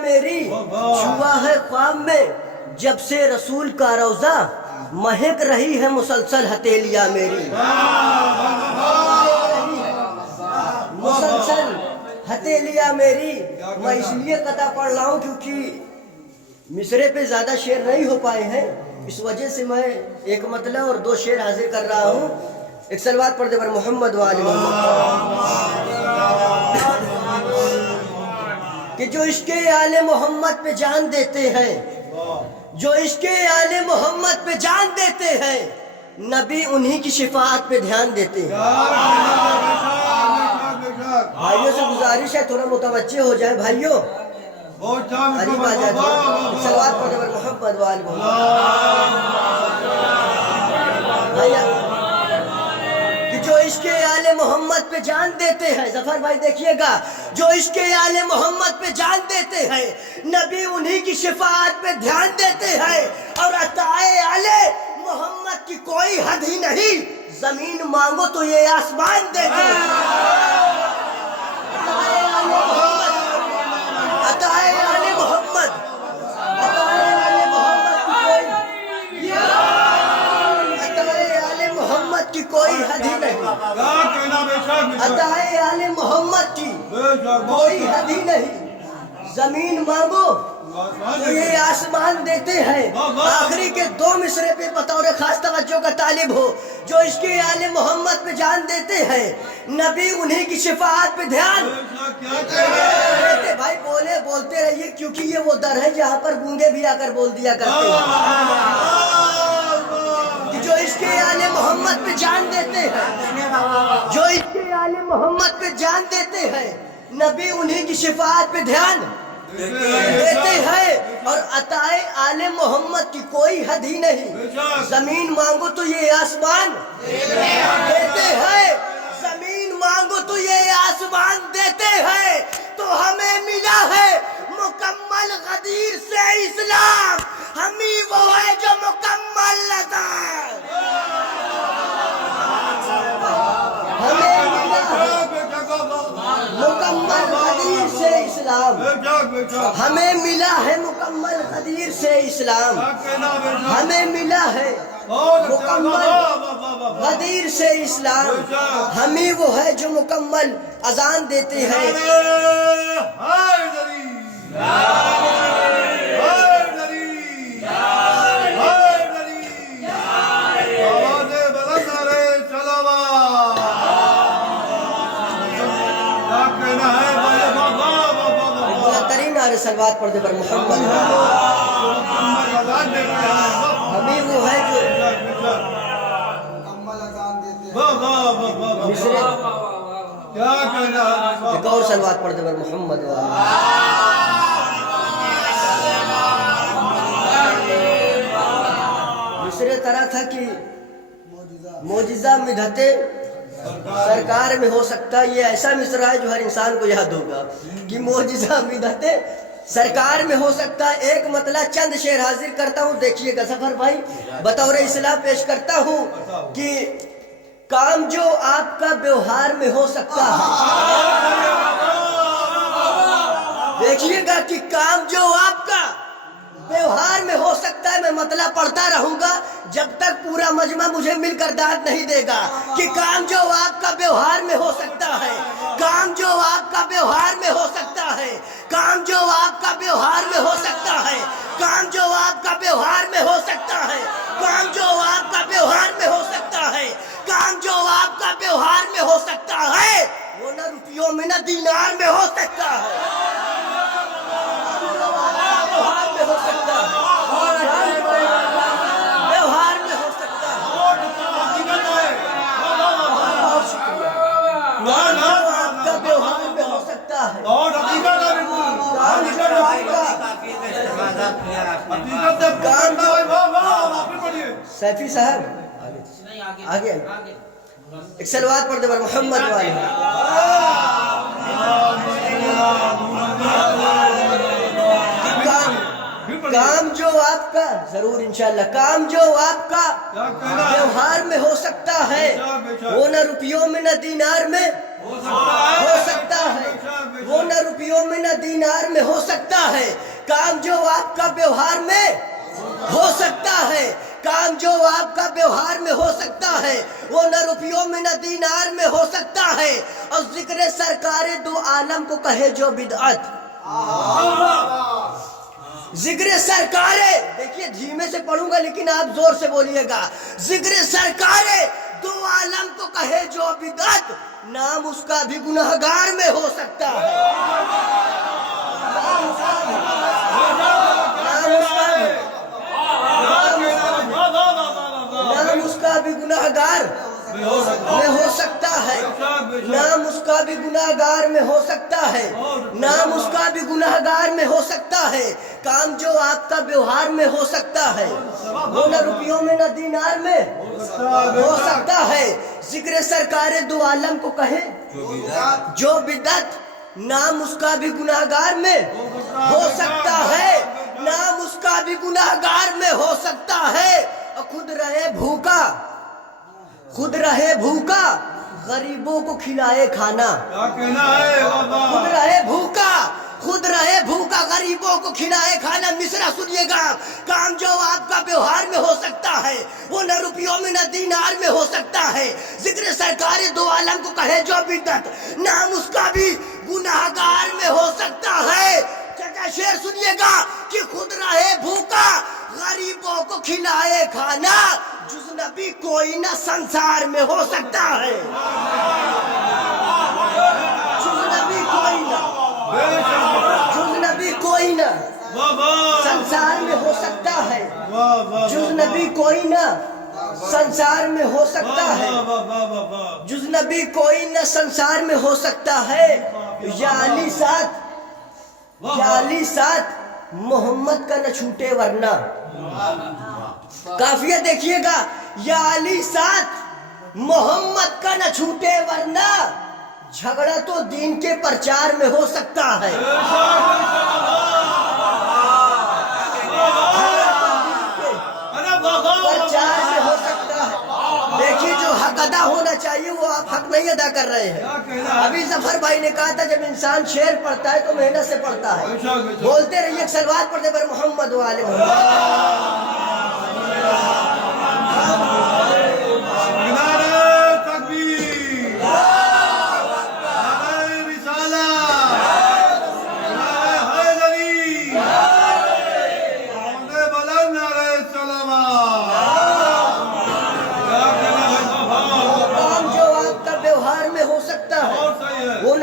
میری چھوا ہے خواب میں جب سے رسول کا روضہ مہک رہی ہے مسلسل ہتھیلیاں میری مسلسل ہتھیلیاں میری میں اس لیے قطع پڑھ رہا ہوں کیونکہ مصرے پہ زیادہ شعر نہیں ہو پائے ہیں اس وجہ سے میں ایک مطلع اور دو شعر حاضر کر رہا ہوں ایک صلوات پڑھ دے پر محمد و آل محمد کہ جو عشق آل محمد پہ جان دیتے ہیں جو عشق آل محمد پہ جان دیتے ہیں نبی انہی کی شفاعت پہ دھیان دیتے ہیں بھائیوں سے گزارش ہے تھوڑا متوجہ ہو جائے بھائیوں قریب آ جائے صلوات پڑھ دے پر محمد و آل محمد کہ جو عشق آل محمد پہ جان دیتے ہیں ظفر بھائی دیکھیے گا جو عشق آل محمد پہ جان دیتے ہیں نبی انہی کی شفاعت پہ دھیان دیتے ہیں اور عطائے آل محمد کی کوئی حد ہی نہیں زمین مانگو تو یہ آسمان دیتے ہیں عطائے آل محمد عطائے آل محمد کی کوئی حد ہی نہیں عطائے آل محمد کی کوئی حد ہی نہیں زمین مانگو تو یہ آسمان دیتے ہیں آخری کے دو مصرے پہ بطور خاص توجہ کا طالب ہو جو عشق آل محمد پہ جان دیتے ہیں نبی انہی کی شفاعت پہ دھیان دیتے بھائی بولتے رہیے کیونکہ یہ وہ در ہے جہاں پر گونگے بھی آ کر بول دیا کرتے ہیں کہ جو عشق آل محمد پہ جان دیتے ہیں جو عشق آل محمد پہ جان دیتے ہیں نبی انہی کی شفاعت پہ دھیان دیتے ہیں اور عطائے آل محمد کی کوئی حد ہی نہیں زمین مانگو تو یہ آسمان دیتے ہیں زمین مانگو تو یہ آسمان دیتے ہیں تو ہمیں ملا ہے مکمل غدیر سے اسلام ہمیں وہ ہے جو مکمل لتا ہمیں ملا ہے مکمل غدیر سے اسلام ہمیں ملا ہے مکمل غدیر سے اسلام ہمیں ملا ہے مکمل غدیر سے اسلام ہمیں وہ ہے جو مکمل اذان دیتے ہیں صلوات پڑھ دے پر محمد ہمیں وہ ہے جو ایک اور صلوات پڑھ دے پر محمد دوسرے طرح تھا کہ معجزہ مدحت سرکار میں ہو سکتا ہے یہ ایسا مصرع ہے جو ہر انسان کو یاد ہوگا کہ معجزہ مدحت سرکار میں ہو سکتا ہے ایک مطلع چند شعر حاضر کرتا ہوں دیکھیے گا ظفر بھائی بطور اصلاح پیش کرتا ہوں کہ کام جو آپ کا بیوہار میں ہو سکتا ہے دیکھیے گا کہ کام جو آپ کا بیوہار میں ہو سکتا ہے میں مطلع پڑھتا رہوں گا جب تک پورا مجمع مجھے مل کر داد نہیں دے گا کہ کام جو آپ کا بیوہار میں ہو سکتا ہے کام جو آپ کا بیوہار میں ہو سکتا ہے کام جو آپ کا بیوہار میں ہو سکتا ہے کام جو آپ کا بیوہار میں ہو سکتا ہے کام جو آپ کا بیوہار میں ہو سکتا ہے کام جو آپ کا بیوہار میں ہو سکتا ہے وہ نہ روپیوں میں نہ دینار میں ہو سکتا ہے بیوہار میں ہو سکتا ہے بیوہار میں ہو سکتا ہے بہت شکریہ آپ کا بیوہار میں ہو سکتا ہے سیفی صاحب آگے ایک صلوات پڑھ دے پر محمد والے کام جو آپ کا ضرور انشاءاللہ کام جو آپ کا بیوہار میں ہو سکتا ہے وہ نہ روپیوں میں نہ دینار میں ہو سکتا ہے، وہ نہ روپیوں میں نہ دینار میں ہو سکتا ہے، کام جو آپ کا ویوہار میں ہو سکتا ہے، کام جو آپ کا ویوہار میں ہو سکتا ہے، وہ نہ روپیوں میں نہ دینار میں ہو سکتا ہے، اور ذکر سرکار دو عالم کو کہے جو بدعت، ذکر سرکار، دیکھیے دھیمے سے پڑھوں گا لیکن آپ زور سے بولیے گا، ذکر سرکار دو عالم کو کہے جو بدعت، نام اس کا بھی گنہگار میں ہو سکتا ہے، نام اس کا بھی گنہگار میں ہو سکتا ہے، نام اس کا بھی گنہگار میں ہو سکتا ہے، نام اس کا بھی گنہگار میں ہو سکتا ہے، کام جو آپ کا ویوہار میں ہو سکتا ہے، وہ نہ روپیوں میں نہ دینار میں ہو سکتا ہے، ذکر سرکار دو عالم کو کہے جو بدعت، نام اس کا بھی گنہگار میں ہو سکتا ہے، نام اس کا بھی گنہگار میں ہو سکتا ہے، اور خود رہے بھوکا غریبوں کو کھلائے کھانا، خود رہے بھوکا غریبوں کو کھلائے کھانا، مصرع سنیے گا، کام جو آپ کا ویوہار میں ہو سکتا ہے، وہ نہ روپیوں میں نہ دینار میں ہو سکتا ہے، ذکر سرکار دو عالم کو کہے جو بدعت، نام اس کا بھی گنہگار میں ہو سکتا ہے، چچا شعر سنیے گا کہ خود رہے بھوکا غریبوں کو کھلائے کھانا، جز نبی کوئی نہ سنسار میں ہو سکتا ہے، جز نبی کوئی نہ سنسار میں ہو سکتا ہے، جز نبی کوئی نہ سنسار میں ہو سکتا ہے، جز نبی کوئی نہ سنسار میں ہو سکتا ہے، یا علی ساتھ محمد کا نہ چھوٹے ورنہ، کافیہ دیکھیے گا، یا علی ساتھ محمد کا نہ چھوٹے ورنہ، جھگڑا تو دین کے پرچار میں ہو سکتا ہے، پرچار میں ہو سکتا ہے، دیکھیے جو حق ادا ہونا چاہیے وہ آپ حق نہیں ادا کر رہے ہیں، ابھی ظفر بھائی نے کہا تھا جب انسان شعر پڑھتا ہے تو محنت سے پڑھتا ہے، بولتے رہیے ایک سلوات پڑھتے پر محمد و آل محمد،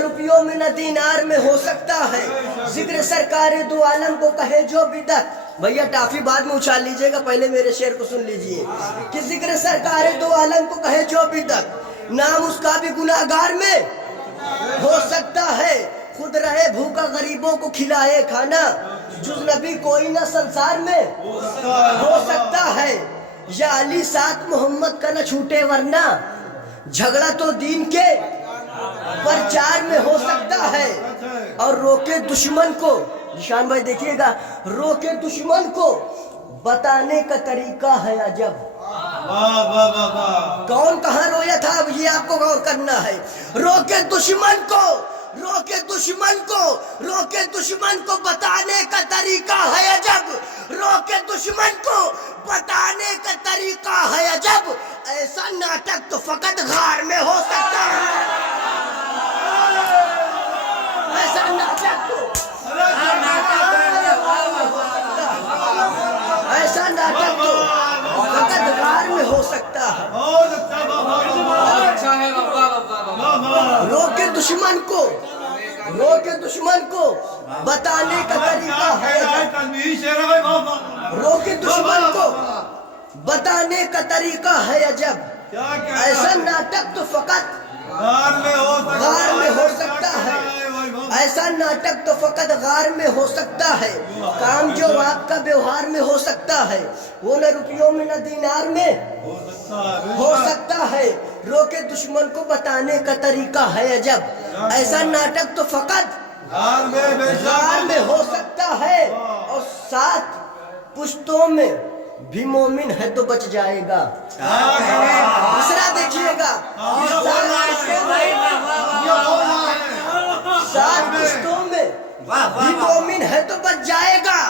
روپیوں میں نہ دینار میں ہو سکتا ہے، ذکر سرکار دو عالم کو کہے جو بدعت، بھیا ٹافی بعد میں اچھال لیجئے گا، پہلے میرے شعر کو سن لیجئے، کہ ذکر سرکار دو عالم کو کہے جو بدعت، نام اس کا بھی گناہگار میں ہو سکتا ہے، خود رہے بھوکا غریبوں کو کھلائے کھانا، جز نبی کوئی نہ سنسار میں ہو سکتا ہے، یا علی ساتھ محمد کا نہ چھوٹے ورنہ، جھگڑا تو دین کے پرچار میں ہو سکتا ہے، اور روکے دشمن کو، نشان بھائی دیکھیے گا، روکے دشمن کو بتانے کا طریقہ ہے عجب، کون کہاں رویا تھا اب یہ آپ کو غور کرنا ہے، روکے دشمن کو بتانے کا طریقہ ہے عجب، روکے دشمن کو بتانے کا طریقہ ہے عجب، ایسا ناٹک تو فقط غار میں ہو سکتا ہے، ایسا ناٹک تو فقط غار میں ہو سکتا ہے، روکے دشمن کو بتانے کا طریقہ ہے، روکے دشمن کو بتانے کا طریقہ ہے عجب، ایسا ناٹک تو فقط غار میں ہو سکتا ہے، ایسا ناٹک تو فقط غار میں ہو سکتا ہے، کام جو آپ کا ویوہار میں ہو سکتا ہے، وہ نہ روپیوں میں نہ دینار میں ہو سکتا ہے، روکے دشمن کو بتانے کا طریقہ ہے عجب، ایسا ناٹک تو فقط غار میں ہو سکتا ہے، اور 7 پشتوں میں بھی مومن ہے تو بچ جائے گا. دوسرا دیکھیے گا, سات پشتوں میں بھی مومن ہے تو بچ جائے گا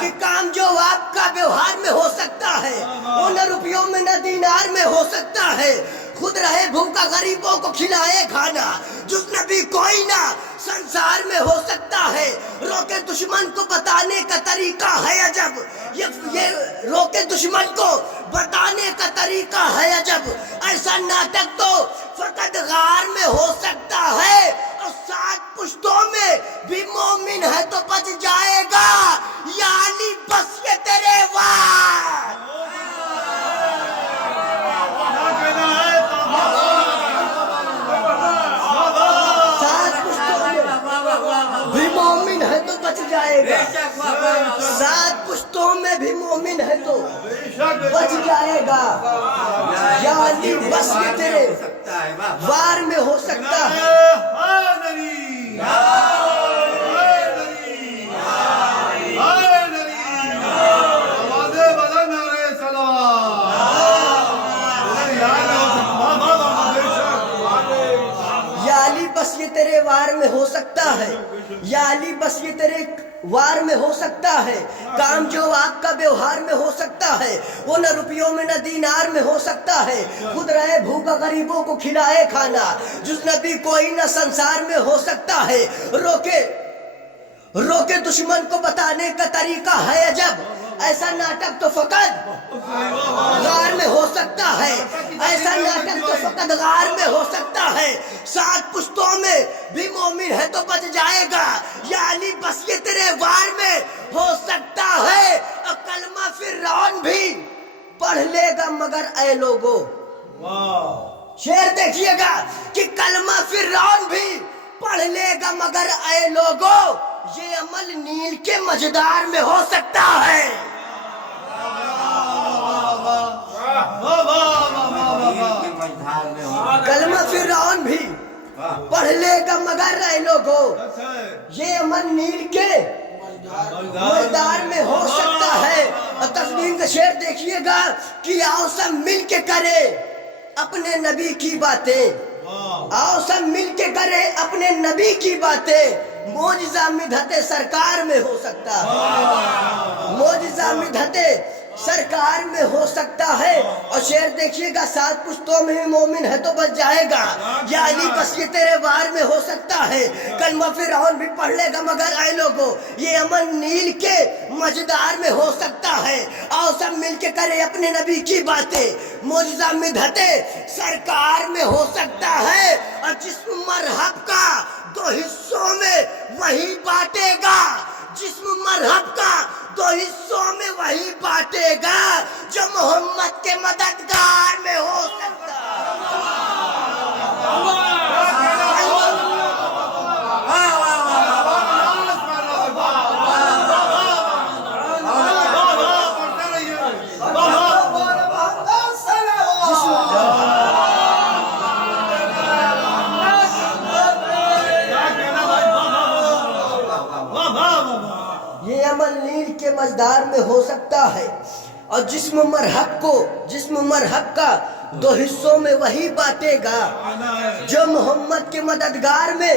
کہ کام جو آپ کا ویوہار میں ہو سکتا ہے وہ نہ روپیوں میں نہ دینار میں ہو سکتا ہے. خود رہے بھوکا غریبوں کو کھلائے کھانا, جس نبی کوئی نہ سنسار میں ہو سکتا ہے. روکے دشمن کو بتانے کا طریقہ ہے عجب, یہ روکے دشمن کو بتانے کا طریقہ ہے عجب. ایسا ناٹک تو فقط غار میں ہو سکتا ہے, اور سات پشتوں میں بھی مومن ہے تو بچ جائے گا, یعنی بس یہ تیرے وار. بھی مومن ہے تو بچ جائے گا, سات پشتوں میں بھی مومن ہے تو بچ جائے گا, یعنی بس یہ تیرے وار میں ہو سکتا ہے. یا علی بس یہ تیرے وار میں ہو سکتا ہے, یا علی بس یہ تیرے وار میں ہو سکتا ہے. کام جو آپ کا ویوہار میں ہو سکتا ہے وہ نہ روپیوں میں نہ دینار میں ہو سکتا ہے. خود رہے بھوکا غریبوں کو کھلائے کھانا, جس نبی کوئی نہ سنسار میں ہو سکتا ہے. روکے دشمن کو بتانے کا طریقہ ہے عجب. ایسا ناٹک تو فقط غار میں ہو سکتا ہے, ایسا ناٹک تو فقط غار میں ہو سکتا ہے. سات پشتوں میں بھی مومن ہے تو بچ جائے گا, یعنی بس یہ تیرے وار میں ہو سکتا ہے. اور کلمہ فرعون بھی پڑھ لے گا مگر اے لوگو, شعر دیکھیے گا کہ کلمہ فرعون بھی پڑھ لے گا مگر اے لوگو, یہ عمل نیل کے مجدار میں ہو سکتا ہے. کلمہ فرعون بھی پڑھ لے گا مگر اے لوگو, یہ عمل نیل کے مجدار میں ہو سکتا ہے. اور تصویر کا شعر دیکھیے گا کہ آؤ سب مل کے کرے اپنے نبی کی باتیں, آؤ سب مل کے کرے اپنے نبی کی باتیں. معجزہ مدحت سرکار میں ہو سکتا ہے, معجزہ مدحت سرکار میں ہو سکتا ہے. اور شعر دیکھیے گا, سات پشتوں میں بھی مومن ہے تو بچ جائے گا, یعنی بس یہ تیرے وار میں ہو سکتا ہے. کلمہ فرعون بھی پڑھ لے گا مگر اے لوگو, یہ عمل نیل کے مجدار میں ہو سکتا ہے. آؤ سب مل کے کرے اپنے نبی کی باتیں, معجزہ مدحت سرکار میں ہو سکتا ہے. اور جسم مرحب کا دو حصوں میں وہی بانٹے گا, جسم مرحب کا دو حصوں میں وہی بانٹے گا جو محمد کے مددگار میں ہو سکتا ہے. یہ عمل نیل کے مزدار میں ہو سکتا ہے. اور جسم مرحب کا دو حصوں میں وہی بانٹے گا جو محمد کے مددگار میں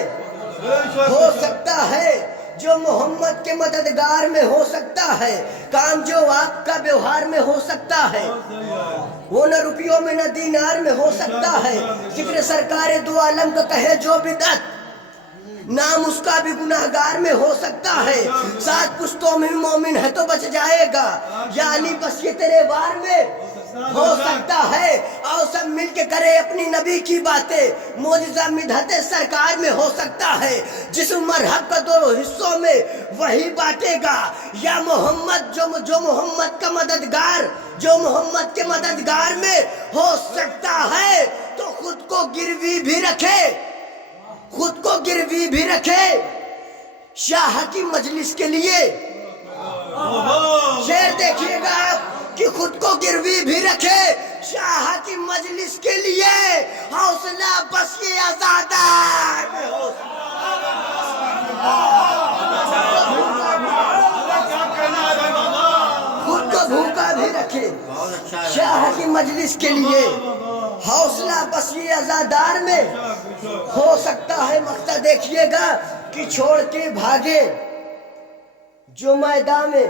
ہو سکتا ہے, جو محمد کے مددگار میں ہو سکتا ہے. کام جو آپ کا ویوہار میں ہو سکتا ہے وہ نہ روپیوں میں نہ دینار میں ہو سکتا ہے. ذکر سرکار دو عالم کا کہے جو بدعت, نام اس کا بھی گناہگار میں ہو سکتا ہے. سات پشتوں میں مومن ہے تو بچ جائے گا, یعنی بس یہ تیرے وار میں ہو سکتا ہے. آؤ سب مل کے کرے اپنی نبی کی باتیں, معجزہ مدحت سرکار میں ہو سکتا ہے. جسم مرحب کا دو حصوں میں وہی بانٹے گا, یا محمد جو محمد کا مددگار, جو محمد کے مددگار میں ہو سکتا ہے. تو خود کو گروی بھی رکھے, خود کو گروی بھی رکھے شاہ کی مجلس کے لیے. شعر دیکھیے گا آپ کہ خود کو گروی بھی رکھے شاہ کی مجلس کے لیے. حوصلہ بس یہ آزادار میں ہو خود کو بھوکا حوصلہ بھی رکھے شاہ کی مجلس کے لیے، حوصلہ بس یہ عزادار میں ہو سکتا ہے مقطع دیکھیے گا کہ چھوڑ کے بھاگے جو میدان میں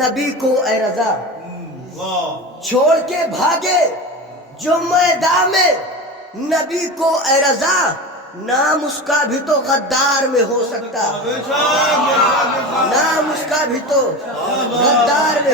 نبی کو اے رضا، چھوڑ کے بھاگے جو میدان میں نبی کو اے رضا، نام اس کا بھی تو غدار میں ہو سکتا، نام اس کا بھی تو غدار میں